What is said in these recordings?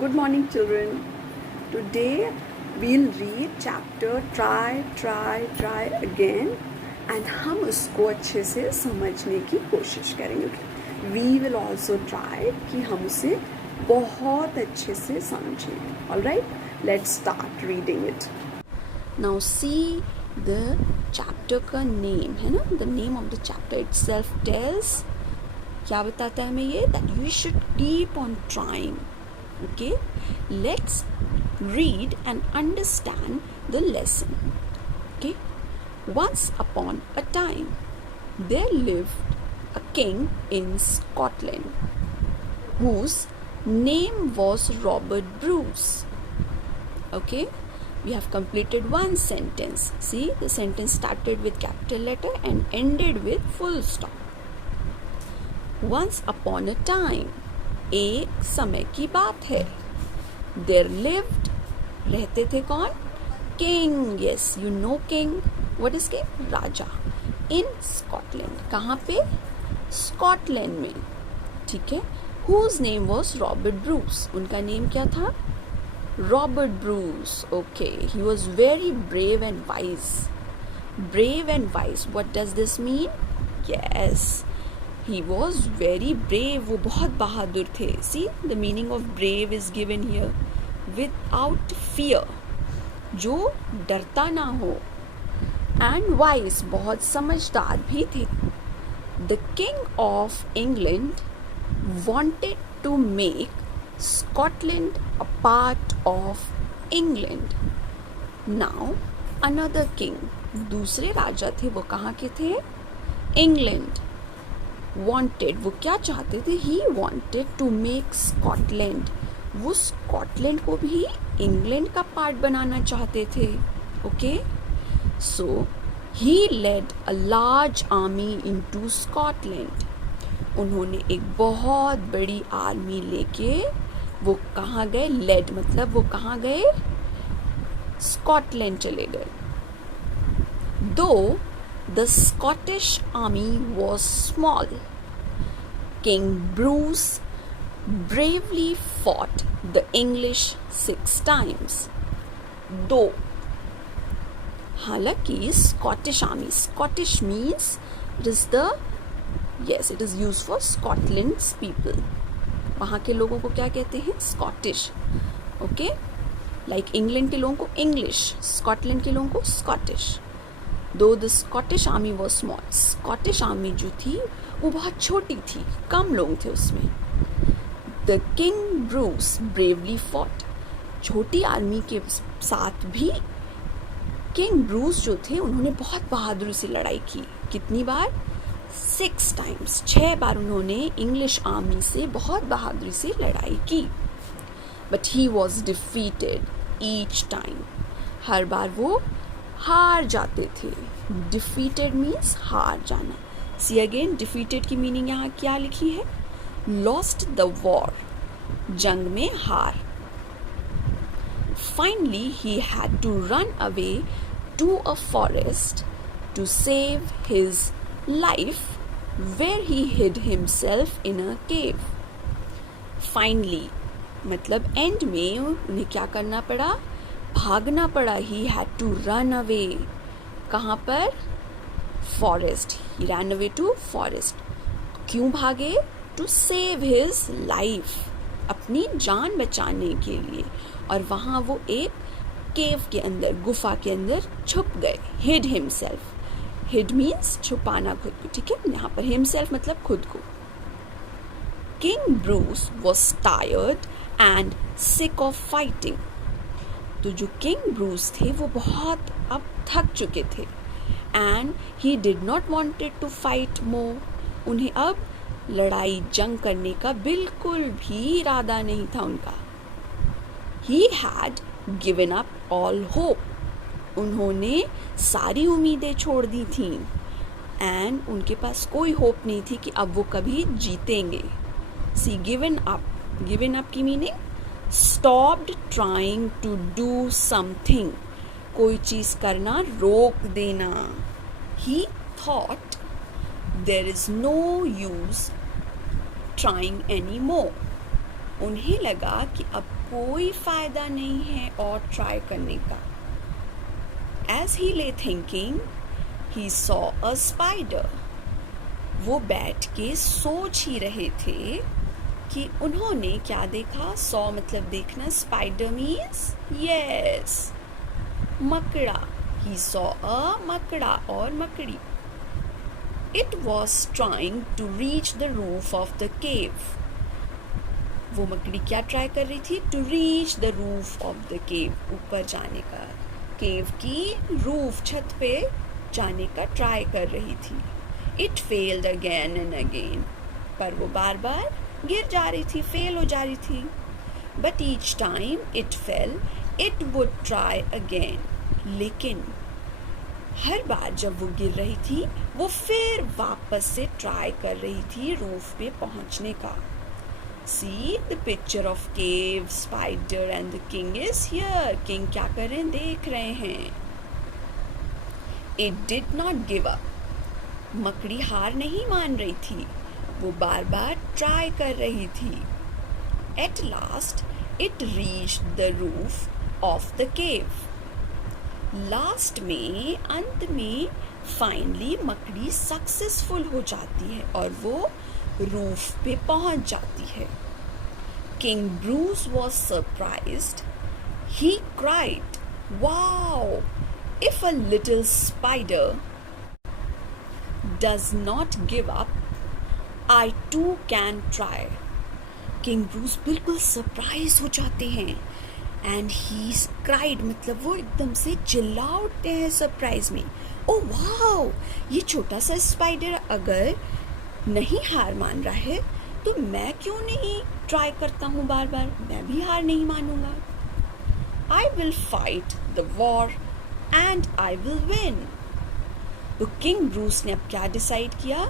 Good morning, children. Today we'll read chapter Try, Try, Try Again and हम उसको अच्छे से समझने की कोशिश करेंगे. We will also try कि हम उसे बहुत अच्छे से समझें. Alright, let's start reading it. Now see the chapter का name है ना? The name of the chapter itself tells क्या बताता है हमें ये? That you should keep on trying. Okay, let's read and understand the lesson. Okay, once upon a time there lived a king in Scotland whose name was Robert Bruce. Okay, we have completed one sentence. See, the sentence started with capital letter and ended with full stop. Once upon a time, एक समय की बात है. There lived, रहते थे कौन? King. Yes, you know king. What is king? Raja. In Scotland. कहाँ पे? Scotland में. ठीक है. Whose name was Robert Bruce. उनका नेम क्या था? Robert Bruce. Okay. He was very brave and wise. Brave and wise. What does this mean? Yes. He was very brave. वो बहुत बहादुर थे. See, the meaning of brave is given here. Without fear. जो डरता ना हो. And wise. बहुत समझदार भी थे. The King of England wanted to make Scotland a part of England. Now, another king. दूसरे राजा थे. वो कहाँ के थे? England. Wanted, वो क्या चाहते थे? He wanted to make Scotland. वो स्कॉटलैंड को भी इंग्लैंड का पार्ट बनाना चाहते थे. Okay? So, he led a large army into Scotland. उन्होंने एक बहुत बड़ी आर्मी लेके वो कहाँ गए? Led मतलब वो कहाँ गए? स्कॉटलैंड चले गए. Though the Scottish army was small, King Bruce bravely fought the English 6 times. Though, हालांकि Scottish army, Scottish means it is the, yes, it is used for Scotland's people. वहाँ के लोगों को क्या कहते हैं? Scottish. Okay? Like England के लोगों को English, Scotland के लोगों को Scottish. Though the Scottish army was small, Scottish army जो थी वो बहुत छोटी थी, कम लोग थे उसमें. The King Bruce bravely fought. छोटी आर्मी के साथ भी किंग ब्रूस जो थे उन्होंने बहुत बहादुरी से लड़ाई की. कितनी बार? 6 times. 6 बार उन्होंने इंग्लिश आर्मी से बहुत बहादुरी से लड़ाई की. But he was defeated each time. हर बार वो हार जाते थे. Defeated means हार जाना. See again, defeated की मीनिंग यहाँ क्या लिखी है? Lost the war. जंग में हार. Finally, he had to run away to a forest to save his life, where he hid himself in a cave. Finally, मतलब end में उन्हें क्या करना पड़ा? भागना पड़ा. He had to run away. कहाँ पर? Forest. He ran away to forest. क्यों भागे? To save his life. अपनी जान बचाने के लिए. और वहाँ वो एक केव के अंदर, गुफा के अंदर छुप गए. Hid himself. Hid means छुपाना खुद को. ठीक है, यहाँ पर himself मतलब खुद को. King Bruce was tired and sick of fighting. तो जो किंग ब्रूस थे वो बहुत अब थक चुके थे. And he did not wanted to fight more. उन्हें अब लड़ाई जंग करने का बिल्कुल भी इरादा नहीं था उनका. He had given up all hope. उन्होंने सारी उम्मीदें छोड़ दी थी. एंड उनके पास कोई होप नहीं थी कि अब वो कभी जीतेंगे. सी गिवन अप. गिवन अप की meaning stopped trying to do something. कोई चीज करना रोक देना. He thought there is no use trying anymore. उन्हें लगा कि अब कोई फ़ायदा नहीं है और ट्राई करने का। As he lay thinking, he saw a spider. वो बैठ के सोच ही रहे थे कि उन्होंने क्या देखा। सॉ मतलब देखना, स्पाइडर मीन्स यस मकड़ा। ही सॉ अ मकड़ा और मकड़ी। It was trying to reach the roof of the cave. वो मकड़ी क्या ट्राई कर रही थी? To reach the roof of the cave, ऊपर जाने का, केव की रूफ छत पे जाने का ट्राई कर रही थी। It failed again and again, पर वो बार बार गिर जा रही थी, फेल हो जा रही थी। But each time it fail it would try again. लेकिन हर बार जब वो गिर रही थी वो फिर वापस से ट्राई कर रही थी रूफ पे पहुंचने का। See the picture of cave, spider and the king is here. King क्या कर रहे हैं? देख रहे हैं। It did not give up. मकड़ी हार नहीं मान रही थी, वो बार बार ट्राई कर रही थी। At last it reached the roof of the cave. Last में, अंत में फाइनली मकड़ी सक्सेसफुल हो जाती है और वो रूफ पे पहुंच जाती है। King Bruce was surprised. He cried, wow, if a little spider does not give up, I too can try. King Bruce बिल्कुल सरप्राइज हो जाते हैं एंड ही क्राइड मतलब वो एकदम से चिल्ला उठते हैं सरप्राइज में। ओ वाओ, ये छोटा सा स्पाइडर अगर नहीं हार मान रहा है तो मैं क्यों नहीं ट्राई करता हूँ बार बार, मैं भी हार नहीं मानूंगा। I will fight the war and I will win. तो किंग ब्रूस ने अब क्या डिसाइड किया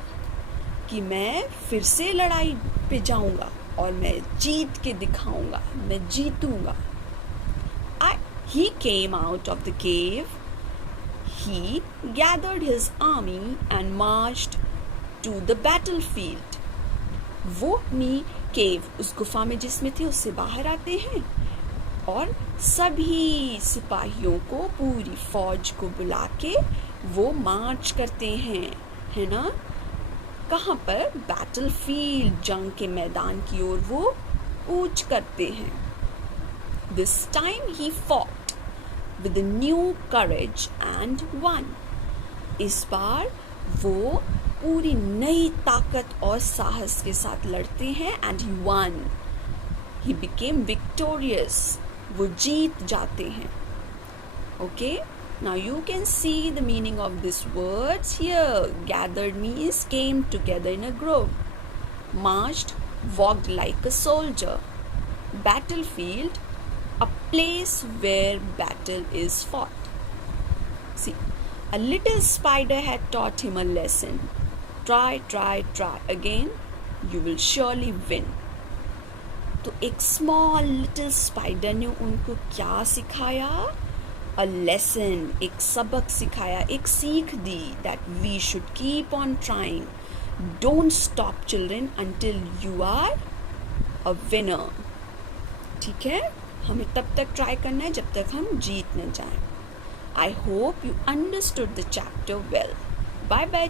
कि मैं फिर से लड़ाई पे जाऊंगा और मैं जीत के दिखाऊंगा, मैं जीतूंगा। He came out of the cave. He gathered his army and marched to the battlefield. वो अपनी केव, उस गुफा में जिसमें थे उससे बाहर आते हैं और सभी सिपाहियों को, पूरी फौज को बुला के वो मार्च करते हैं, है ना? कहाँ पर? बैटलफील्ड, जंग के मैदान की ओर वो कूच करते हैं। This time he fought with a new courage and won. इस बार वो पूरी नई ताकत और साहस के साथ लड़ते हैं and he won. He became victorious. वो जीत जाते हैं। Okay? Now you can see the meaning of these words here. Gathered means came together in a group. Marched, walked like a soldier. Battlefield, a place where battle is fought. See, a little spider had taught him a lesson. Try, try, try again, you will surely win. तो एक small little spider ने उनको क्या सिखाया? A lesson, एक सबक सिखाया, एक सीख दी that we should keep on trying. Don't stop children until you are a winner. ठीक है? हमें तब तक ट्राई करना है जब तक हम जीत न जाएं। I hope you understood the chapter well. Bye bye.